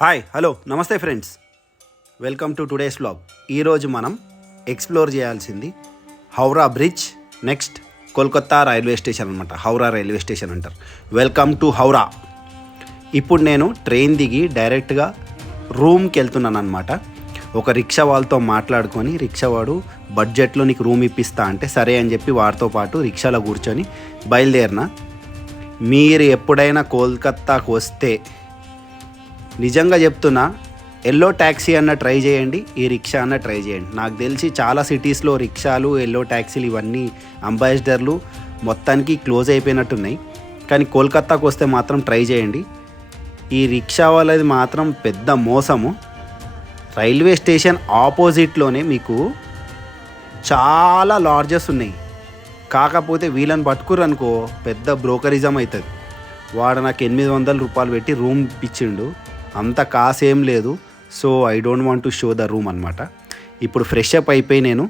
Hi hello నమస్తే friends, welcome to today's vlog. ఈరోజు మనం ఎక్స్ప్లోర్ చేయాల్సింది Howrah bridge, next Kolkata railway station అనమాట. హౌరా రైల్వే స్టేషన్ అంటారు. Welcome to Howrah. ఇప్పుడు నేను ట్రైన్ దిగి డైరెక్ట్గా రూమ్కి వెళ్తున్నాను అనమాట. ఒక రిక్షా వాళ్ళతో మాట్లాడుకొని రిక్షా వాడు బడ్జెట్లో నీకు రూమ్ ఇప్పిస్తా అంటే సరే అని చెప్పి వాడితో పాటు రిక్షాలో కూర్చొని బయలుదేరిన. మీరు ఎప్పుడైనా కోల్కతాకు వస్తే నిజంగా చెప్తున్నా, ఎల్లో ట్యాక్సీ అన్న ట్రై చేయండి, ఈ రిక్షా అన్న ట్రై చేయండి. నాకు తెలిసి చాలా సిటీస్లో రిక్షాలు, ఎల్లో ట్యాక్సీలు ఇవన్నీ అంబాసిడర్లు మొత్తానికి క్లోజ్ అయిపోయినట్టున్నాయి. కానీ కోల్కతాకు వస్తే మాత్రం ట్రై చేయండి. ఈ రిక్షా వాళ్ళది మాత్రం పెద్ద మోసము. రైల్వే స్టేషన్ ఆపోజిట్లోనే మీకు చాలా లాడ్జెస్ ఉన్నాయి. కాకపోతే వీళ్ళని పట్టుకురు అనుకో పెద్ద బ్రోకరిజం అవుతుంది. వాడు నాకు 800 రూపాయలు పెట్టి రూమ్ ఇచ్చిండు, అంత కాసు ఏం లేదు. So I don't want to show the room అనమాట. ఇప్పుడు ఫ్రెష్ అప్ అయిపోయి నేను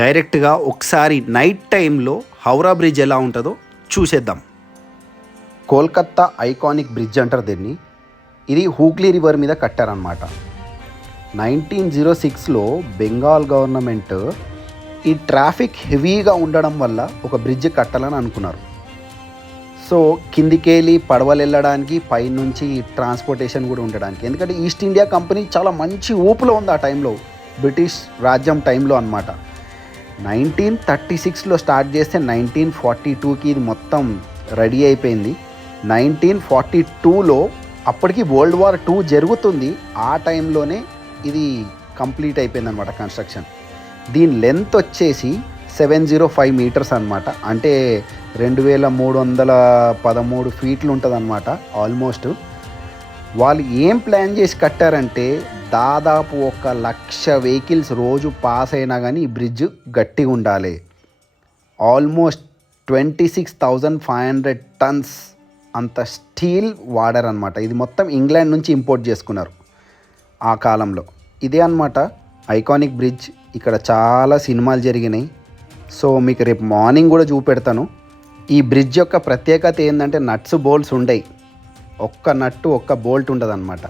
డైరెక్ట్గా ఒకసారి నైట్ టైంలో హౌరా బ్రిడ్జ్ ఎలా ఉంటుందో చూసేద్దాం. కోల్కతా ఐకానిక్ బ్రిడ్జ్ అంటారు దీన్ని. ఇది హూగ్లీ రివర్ మీద కట్టారనమాట. 1906లో బెంగాల్ గవర్నమెంట్ ఈ ట్రాఫిక్ హెవీగా ఉండడం వల్ల ఒక బ్రిడ్జ్ కట్టాలని అనుకున్నారు. సో కిందికెళ్ళి పడవలు వెళ్ళడానికి, పైనుంచి ట్రాన్స్పోర్టేషన్ కూడా ఉండడానికి. ఎందుకంటే ఈస్ట్ ఇండియా కంపెనీ చాలా మంచి ఊపులో ఉంది ఆ టైంలో, బ్రిటిష్ రాజ్యం టైంలో అనమాట. 1936లో స్టార్ట్ చేస్తే 1942కి ఇది మొత్తం రెడీ అయిపోయింది. 1942లో అప్పటికి వరల్డ్ వార్ 2 జరుగుతుంది. ఆ టైంలోనే ఇది కంప్లీట్ అయిపోయింది అనమాట కన్స్ట్రక్షన్. దీని లెంత్ వచ్చేసి 705 మీటర్స్ అనమాట. అంటే 2313 ఫీట్లు ఉంటుంది అనమాట ఆల్మోస్ట్. వాళ్ళు ఏం ప్లాన్ చేసి కట్టారంటే దాదాపు 1,00,000 వెహికల్స్ రోజు పాస్ అయినా కానీ ఈ బ్రిడ్జ్ గట్టిగా ఉండాలి. ఆల్మోస్ట్ 26,500 టన్స్ అంత స్టీల్ వాడారనమాట. ఇది మొత్తం ఇంగ్లాండ్ నుంచి ఇంపోర్ట్ చేసుకున్నారు ఆ కాలంలో. ఇదే అనమాట ఐకానిక్ బ్రిడ్జ్. ఇక్కడ చాలా సినిమాలు జరిగినాయి. సో మీకు రేపు మార్నింగ్ కూడా చూపెడతాను. ఈ బ్రిడ్జ్ యొక్క ప్రత్యేకత ఏంటంటే నట్స్ బోల్ట్స్ ఉండయి, ఒక్క నట్టు ఒక్క బోల్ట్ ఉంటుంది అనమాట.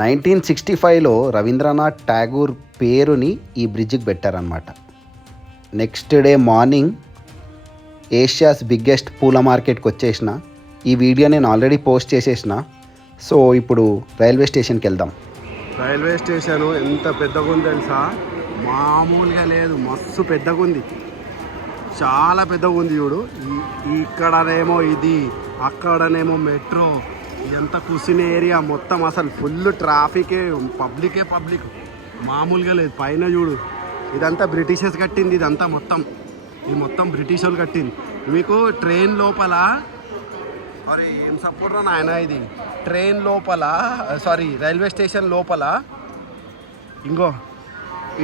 1965లో రవీంద్రనాథ్ ఠాగూర్ పేరుని ఈ బ్రిడ్జ్కి పెట్టారనమాట. Next day morning Asia's biggest పూల మార్కెట్కి వచ్చేసిన. ఈ వీడియో నేను ఆల్రెడీ పోస్ట్ చేసేసిన. సో ఇప్పుడు రైల్వే స్టేషన్కి వెళ్దాం. రైల్వే స్టేషన్ ఎంత పెద్దగా ఉంది తెలుసా, మామూలుగా లేదు, మస్తు పెద్దగా ఉంది, చాలా పెద్దగా ఉంది. చూడు, ఇక్కడనేమో ఇది, అక్కడనేమో మెట్రో, ఎంత కూర్చునే ఏరియా మొత్తం అసలు ఫుల్ ట్రాఫికే, పబ్లిక్ మామూలుగా లేదు. పైన చూడు, ఇదంతా బ్రిటిషర్స్ కట్టింది. ఇదంతా మొత్తం ఇది మొత్తం బ్రిటిష్ వాళ్ళు కట్టింది. మీకు ట్రైన్ లోపల, సారీ ఏం సపోర్ట్ నాయన, ఇది ట్రైన్ లోపల, సారీ రైల్వే స్టేషన్ లోపల, ఇంకో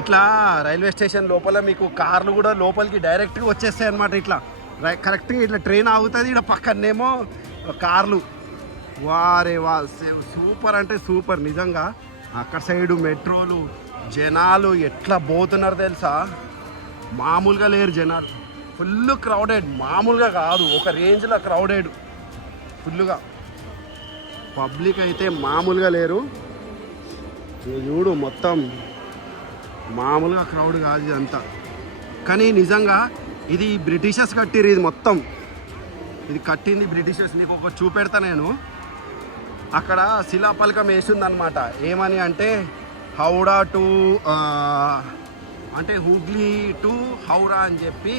ఇట్లా రైల్వే స్టేషన్ లోపల మీకు కార్లు కూడా లోపలికి డైరెక్ట్గా వచ్చేస్తాయి అనమాట. ఇట్లా కరెక్ట్గా ఇట్లా ట్రైన్ ఆగుతుంది, ఇక్కడ పక్కనేమో కార్లు. వారే వా, సూపర్ అంటే సూపర్ నిజంగా. అక్కడ సైడు మెట్రోలు, జనాలు ఎట్లా పోతున్నారు తెలుసా, మామూలుగా లేరు జనాలు. ఫుల్ క్రౌడెడ్, మామూలుగా కాదు, ఒక రేంజ్లో క్రౌడెడ్ ఫుల్గా. పబ్లిక్ అయితే మామూలుగా లేరు. చూడు మొత్తం మామూలుగా క్రౌడ్ కాదు ఇదంతా. కానీ నిజంగా ఇది బ్రిటిషర్స్ కట్టిరు, ఇది మొత్తం ఇది కట్టింది బ్రిటిషర్స్. నీకు ఒక చూపెడతా నేను. అక్కడ శిలాపలకం వేసిందనమాట. ఏమని అంటే హౌడా టు అంటే హూగ్లీ టు హౌరా అని చెప్పి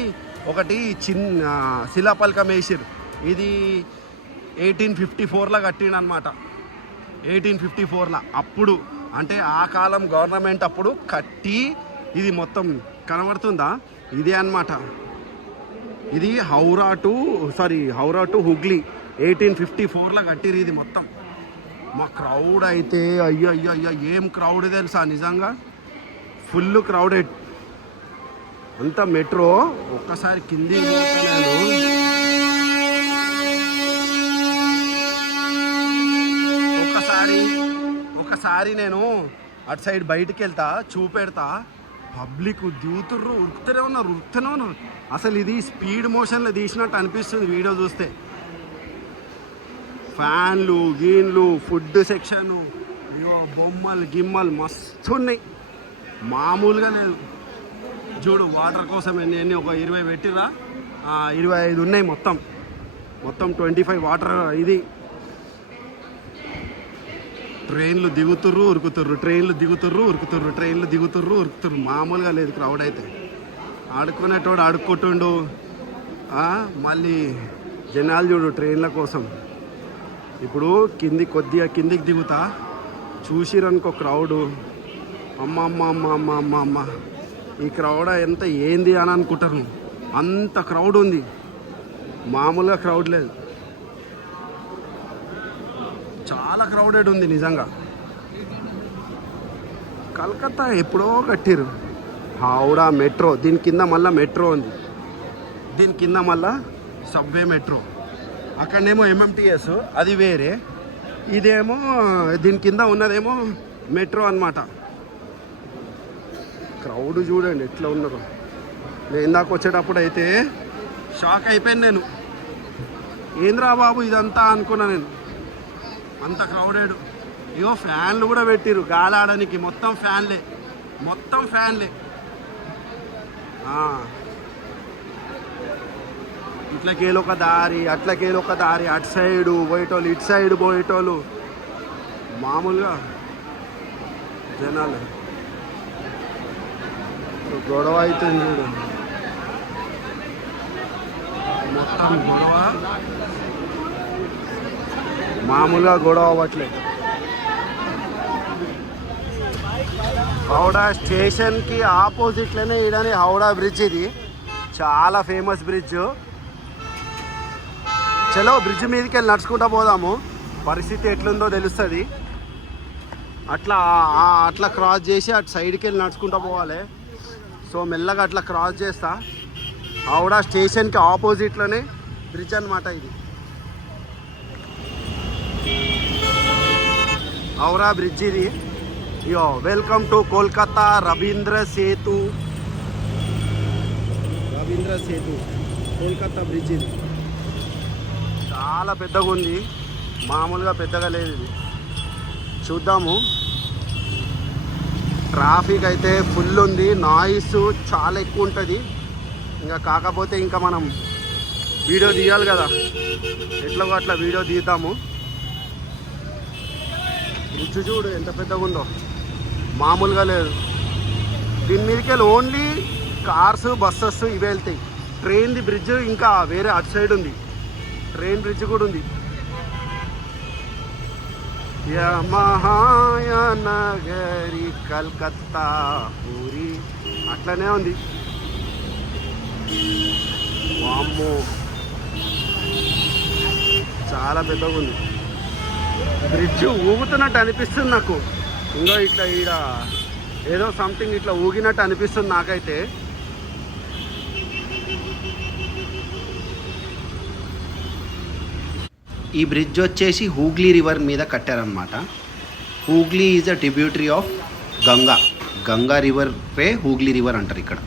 ఒకటి చిన్న శిలాపలకం వేసిరు. ఇది 1854లో కట్టిండు అనమాట. 1854లో అప్పుడు, అంటే ఆ కాలం గవర్నమెంట్ అప్పుడు కట్టి, ఇది మొత్తం కనబడుతుందా, ఇదే అనమాట. ఇది హౌరా టు హుగ్లీ 1854లో కట్టిరు ఇది మొత్తం. మా క్రౌడ్ అయితే అయ్యో ఏం క్రౌడ్ తెలుసా, నిజంగా ఫుల్ క్రౌడెడ్ అంతా. మెట్రో ఒక్కసారి కింది ఒకసారి నేను అటు సైడ్ బయటికి వెళ్తా, చూపెడతా. పబ్లిక్ దిగుతుర్రు, ఉరుకుతూనే ఉన్నారు. అసలు ఇది స్పీడ్ మోషన్లో తీసినట్టు అనిపిస్తుంది వీడియో చూస్తే. ఫ్యాన్లు, గీన్లు, ఫుడ్ సెక్షను, ఇవో బొమ్మలు గిమ్మలు మస్తు ఉన్నాయి, మామూలుగా లేదు. చూడు వాటర్ కోసం ఎన్ని ఎన్ని ఒక 20 పెట్టిరా, 25 ఉన్నాయి మొత్తం. మొత్తం 25 వాటర్. ఇది ట్రైన్లు దిగుతుర్రు ఉరుకుతుర్రు, ట్రైన్లు దిగుతుర్రు ఉరుకుతుర్రు, ట్రైన్లు దిగుతుర్రు ఉరుకుతుర్రు. మామూలుగా లేదు క్రౌడ్ అయితే. ఆడుకునేటోడు ఆడుకుంటుండు, మళ్ళీ జనాలు చూడు ట్రైన్ల కోసం. ఇప్పుడు కొద్దిగా కిందికి దిగుతా, చూసిరనుకో క్రౌడు, అమ్మ అమ్మ అమ్మ అమ్మ అమ్మ అమ్మ, ఈ క్రౌడ్ ఎంత ఏంది అని అనుకుంటారు. అంత క్రౌడ్ ఉంది, మామూలుగా క్రౌడ్ లేదు, చాలా క్రౌడెడ్ ఉంది నిజంగా. కలకత్తా ఎప్పుడో కట్టిరు హౌడా మెట్రో, దీని కింద మళ్ళీ మెట్రో ఉంది, దీని కింద మళ్ళా సబ్వే మెట్రో. అక్కడనేమో ఎంఎంటీఎస్, అది వేరే. ఇదేమో దీని కింద ఉన్నదేమో మెట్రో అన్నమాట. క్రౌడ్ చూడండి ఎట్లా ఉన్నారు. నేను ఇందాక వచ్చేటప్పుడు అయితే షాక్ అయిపోయాను నేను, ఏంద్రా బాబు ఇదంతా అనుకున్నా నేను, అంత క్రౌడెడ్. ఇగో ఫ్యాన్లు కూడా పెట్టిరు గాలాడడానికి, మొత్తం ఫ్యాన్లే, మొత్తం ఫ్యాన్లే. ఇట్లకేలొక దారి, అట్లకేలొక దారి, అటు సైడు పోయేటోళ్ళు, ఇటు సైడ్ పోయేటోళ్ళు, మామూలుగా జనాలు. గొడవ అవుతుంది చూడు, మొత్తం గొడవ, మామూలుగా గొడవ అవ్వట్లేదు. హౌడా స్టేషన్కి ఆపోజిట్లోనే ఈడని హౌడా బ్రిడ్జ్. ఇది చాలా ఫేమస్ బ్రిడ్జ్. చలో బ్రిడ్జ్ మీదకి వెళ్ళి నడుచుకుంటూ పోదాము, పరిస్థితి ఎట్లుందో తెలుస్తుంది. అట్లా క్రాస్ చేసి అటు సైడ్కి వెళ్ళి నడుచుకుంటూ పోవాలి. సో మెల్లగా అట్లా క్రాస్ చేస్తా. హౌడా స్టేషన్కి ఆపోజిట్లోనే బ్రిడ్జ్ అనమాట ఇది, హౌరా బ్రిడ్జ్ ఇది. Yo welcome to Kolkata Rabindra Setu, Kolkata bridge ఇది. చాలా పెద్దగా ఉంది, మామూలుగా పెద్దగా లేదు ఇది. చూద్దాము. ట్రాఫిక్ అయితే ఫుల్ ఉంది, నాయిస్ చాలా ఎక్కువ ఉంటుంది. కాకపోతే ఇంకా మనం వీడియో తీయాలి కదా, ఎట్లా అట్లా వీడియో తీద్దాము. బ్రిడ్జ్ చూడు ఎంత పెద్దగా ఉందో, మామూలుగా లేదు. దీని మీదకి వెళ్ళి ఓన్లీ కార్స్ బస్సెస్ ఇవి వెళ్తాయి. ట్రైన్ది బ్రిడ్జ్ ఇంకా వేరే అటు సైడ్ ఉంది, ట్రైన్ బ్రిడ్జ్ కూడా ఉంది. నగరి కల్కత్తా పూరి అట్లనే ఉంది. వామ్మో చాలా పెద్దగా ఉంది. బ్రిడ్జ్ ఊగుతున్నట్టు అనిపిస్తుంది నాకు. ఇంకా ఇట్లా ఈడ ఏదో సంథింగ్ ఇట్లా ఊగినట్టు అనిపిస్తుంది నాకైతే. ఈ బ్రిడ్జ్ వచ్చేసి హూగ్లీ రివర్ మీద కట్టారనమాట. Hooghly is a tributary of Ganga. Ganga river పే హూగ్లీ రివర్ అంటారు ఇక్కడ.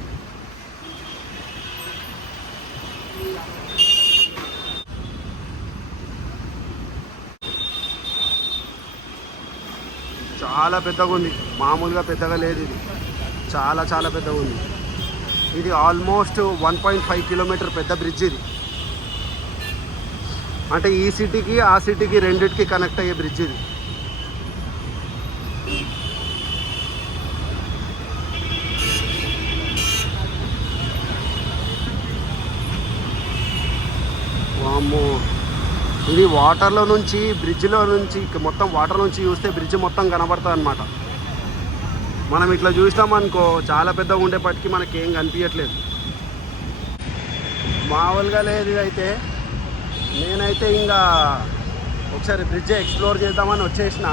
చాలా పెద్దగా ఉంది, మామూలుగా పెద్దగా లేదు ఇది, చాలా చాలా పెద్దగా ఉంది. ఇది ఆల్మోస్ట్ 1.5 కిలోమీటర్ పెద్ద బ్రిడ్జ్ ఇది. అంటే ఈ సిటీకి ఆ సిటీకి రెండిటికి కనెక్ట్ అయ్యే బ్రిడ్జ్ ఇది. వామ్మో, ఇది వాటర్లో నుంచి, బ్రిడ్జ్లో నుంచి, మొత్తం వాటర్ నుంచి చూస్తే బ్రిడ్జ్ మొత్తం కనబడుతుంది అనమాట. మనం ఇట్లా చూసినామనుకో చాలా పెద్దగా ఉండేపటికి మనకేం కనిపించట్లేదు, మామూలుగా లేదు అయితే. నేనైతే ఇంకా ఒకసారి బ్రిడ్జ్ ఎక్స్ప్లోర్ చేద్దామని వచ్చేసిన.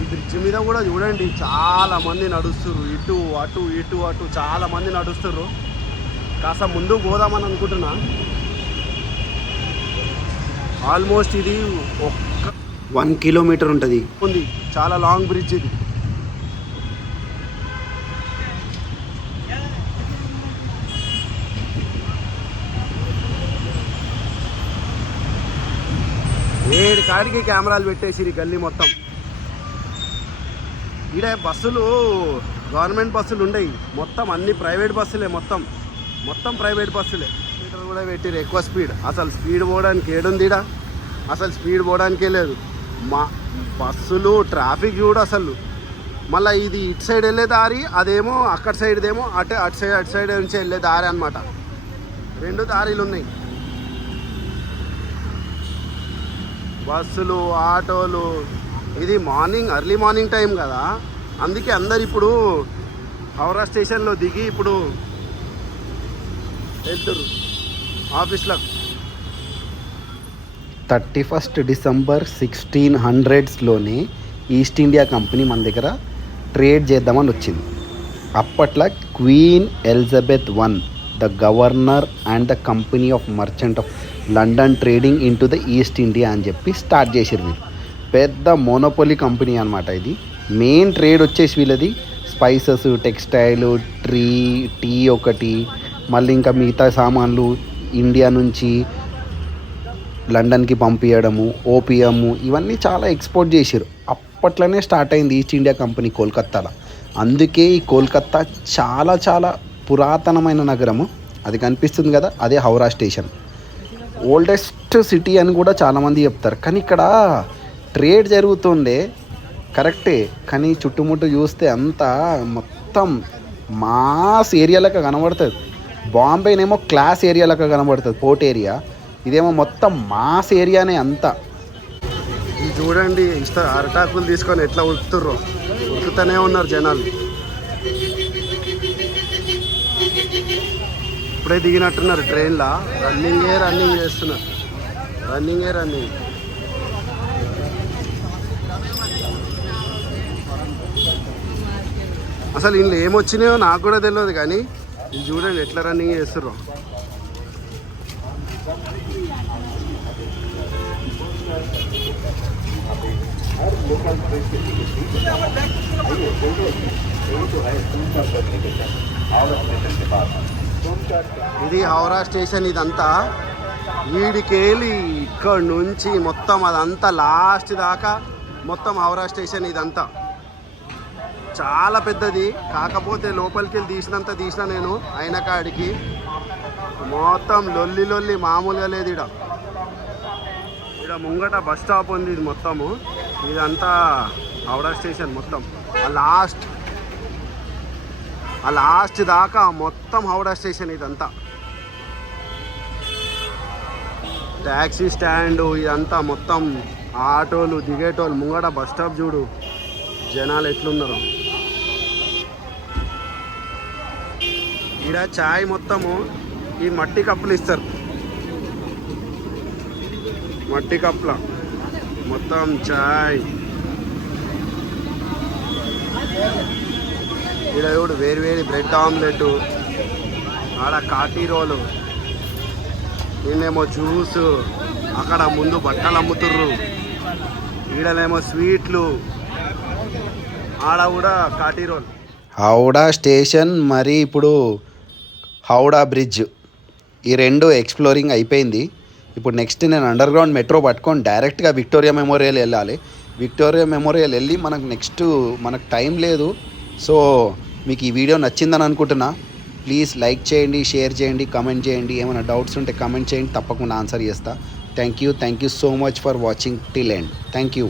ఈ బ్రిడ్జ్ మీద కూడా చూడండి చాలా మంది నడుస్తుర్రు, ఇటు అటు ఇటు అటు చాలా మంది నడుస్తుర్రు. కాస్త ముందు పోదామని అనుకుంటున్నా. ఆల్మోస్ట్ ఇది 1 కిలోమీటర్ ఉంటుంది ఉంది, చాలా లాంగ్ బ్రిడ్జ్ ఇది. ఏడు కాడికి కెమెరాలు పెట్టేసి ఈ గల్లీ మొత్తం. ఈడ బస్సులు గవర్నమెంట్ బస్సులు ఉండయి, మొత్తం అన్ని ప్రైవేట్ బస్సులే, మొత్తం ప్రైవేట్ బస్సులే. మీటర్ కూడా పెట్టిరు ఎక్కువ స్పీడ్. అసలు స్పీడ్ పోవడానికి ఏడుంది ఈడ, అసలు స్పీడ్ పోవడానికే లేదు. మా బస్సులు ట్రాఫిక్ చూడు అసలు. మళ్ళీ ఇది ఇటు సైడ్ వెళ్ళే దారి, అదేమో అక్కడ సైడ్దేమో అటు సైడ్ నుంచి వెళ్ళే దారి అనమాట. రెండు దారిలు ఉన్నాయి. బస్సులు, ఆటోలు. ఇది ఎర్లీ మార్నింగ్ టైం కదా, అందుకే అందరు ఇప్పుడు హౌరా స్టేషన్లో దిగి ఇప్పుడు వెళ్తారు ఆఫీస్లకు. 31 డిసెంబర్ 1600స్లోనే ఈస్ట్ ఇండియా కంపెనీ మన దగ్గర ట్రేడ్ చేద్దామని వచ్చింది. అప్పట్లో queen Elizabeth I the governor and the company of merchant of London trading in to the east India అని చెప్పి స్టార్ట్ చేసారు వీళ్ళు. పెద్ద మోనోపోలీ కంపెనీ అనమాట ఇది. మెయిన్ ట్రేడ్ వచ్చేసి వీళ్ళది స్పైసెస్, టెక్స్టైల్, టీ ఒకటి, మళ్ళీ ఇంకా మిగతా సామాన్లు ఇండియా నుంచి లండన్కి పంపించడము, ఓపియము, ఇవన్నీ చాలా ఎక్స్పోర్ట్ చేసారు. అప్పట్లోనే స్టార్ట్ అయింది ఈస్ట్ ఇండియా కంపెనీ కోల్కత్తాలో. అందుకే ఈ కోల్కత్తా చాలా చాలా పురాతనమైన నగరము. అది కనిపిస్తుంది కదా, అదే హౌరా స్టేషన్. ఓల్డెస్ట్ సిటీ అని కూడా చాలామంది చెప్తారు. కానీ ఇక్కడ ట్రేడ్ జరుగుతుండే కరెక్టే, కానీ చుట్టుముట్టు చూస్తే అంతా మొత్తం మాస్ ఏరియాలకు కనబడుతుంది. బాంబేనేమో క్లాస్ ఏరియాలకు కనబడుతుంది, పోర్ట్ ఏరియా. ఇదేమో మొత్తం మాస్ ఏరియానే అంతా. ఇది చూడండి, అరటాకులు తీసుకొని ఎట్లా ఉరుకుతూనే ఉన్నారు జనాలు. ఇప్పుడే దిగినట్టున్నారు ట్రైన్లో. రన్నింగ్ చేస్తున్నారు, రన్నింగ్. అసలు ఇంట్లో ఏమొచ్చినాయో నాకు కూడా తెలియదు, కానీ ఇది చూడండి ఎట్లా రన్నింగ్ చేస్తుర్రో. ఇది హౌరా స్టేషన్. ఇదంతా వీడికెళ్ళి ఇక్కడ నుంచి మొత్తం అదంతా లాస్ట్ దాకా మొత్తం హౌరా స్టేషన్. ఇదంతా చాలా పెద్దది, కాకపోతే లోపలికి వెళ్ళి తీసినా నేను అయిన కాడికి మొత్తం లొల్లి మామూలుగా లేదు. ఇక్కడ ముంగట బస్ స్టాప్ ఉంది. ఇది మొత్తము ఇదంతా హౌరా స్టేషన్ మొత్తం. ఆ లాస్ట్ దాకా మొత్తం హౌరా స్టేషన్ ఇదంతా. ట్యాక్సీ స్టాండు ఇదంతా మొత్తం ఆటోలు దిగేటోళ్ళు. ముంగట బస్ స్టాప్ చూడు జనాలు ఎట్లున్నారు. ఇక్కడ చాయ్ మొత్తము ఈ మట్టి కప్పులు ఇస్తారు, మట్టి కప్పుల మొత్తం చాయ్. ఇక్కడ చూడు వేడి బ్రెడ్ ఆమ్లెట్, ఆడ కాటీ రోలు, ఈయనేమో జ్యూసు, అక్కడ ముందు బట్టలు అమ్ముతుర్రు, ఈడనేమో స్వీట్లు, ఆడ కూడా కాటీ రోల్. హౌడా స్టేషన్, మరి ఇప్పుడు హౌడా బ్రిడ్జ్, ఈ రెండు ఎక్స్ప్లోరింగ్ అయిపోయింది. ఇప్పుడు నెక్స్ట్ నేను అండర్ గ్రౌండ్ మెట్రో పట్టుకొని డైరెక్ట్గా విక్టోరియా మెమోరియల్ వెళ్ళాలి. విక్టోరియా మెమోరియల్ వెళ్ళి మనకు టైం లేదు. సో మీకు ఈ వీడియో నచ్చిందని అనుకుంటున్నా. ప్లీజ్ లైక్ చేయండి, షేర్ చేయండి, కమెంట్ చేయండి. ఏమైనా డౌట్స్ ఉంటే కమెంట్ చేయండి, తప్పకుండా ఆన్సర్ చేస్తా. Thank you so much for watching till end. Thank you.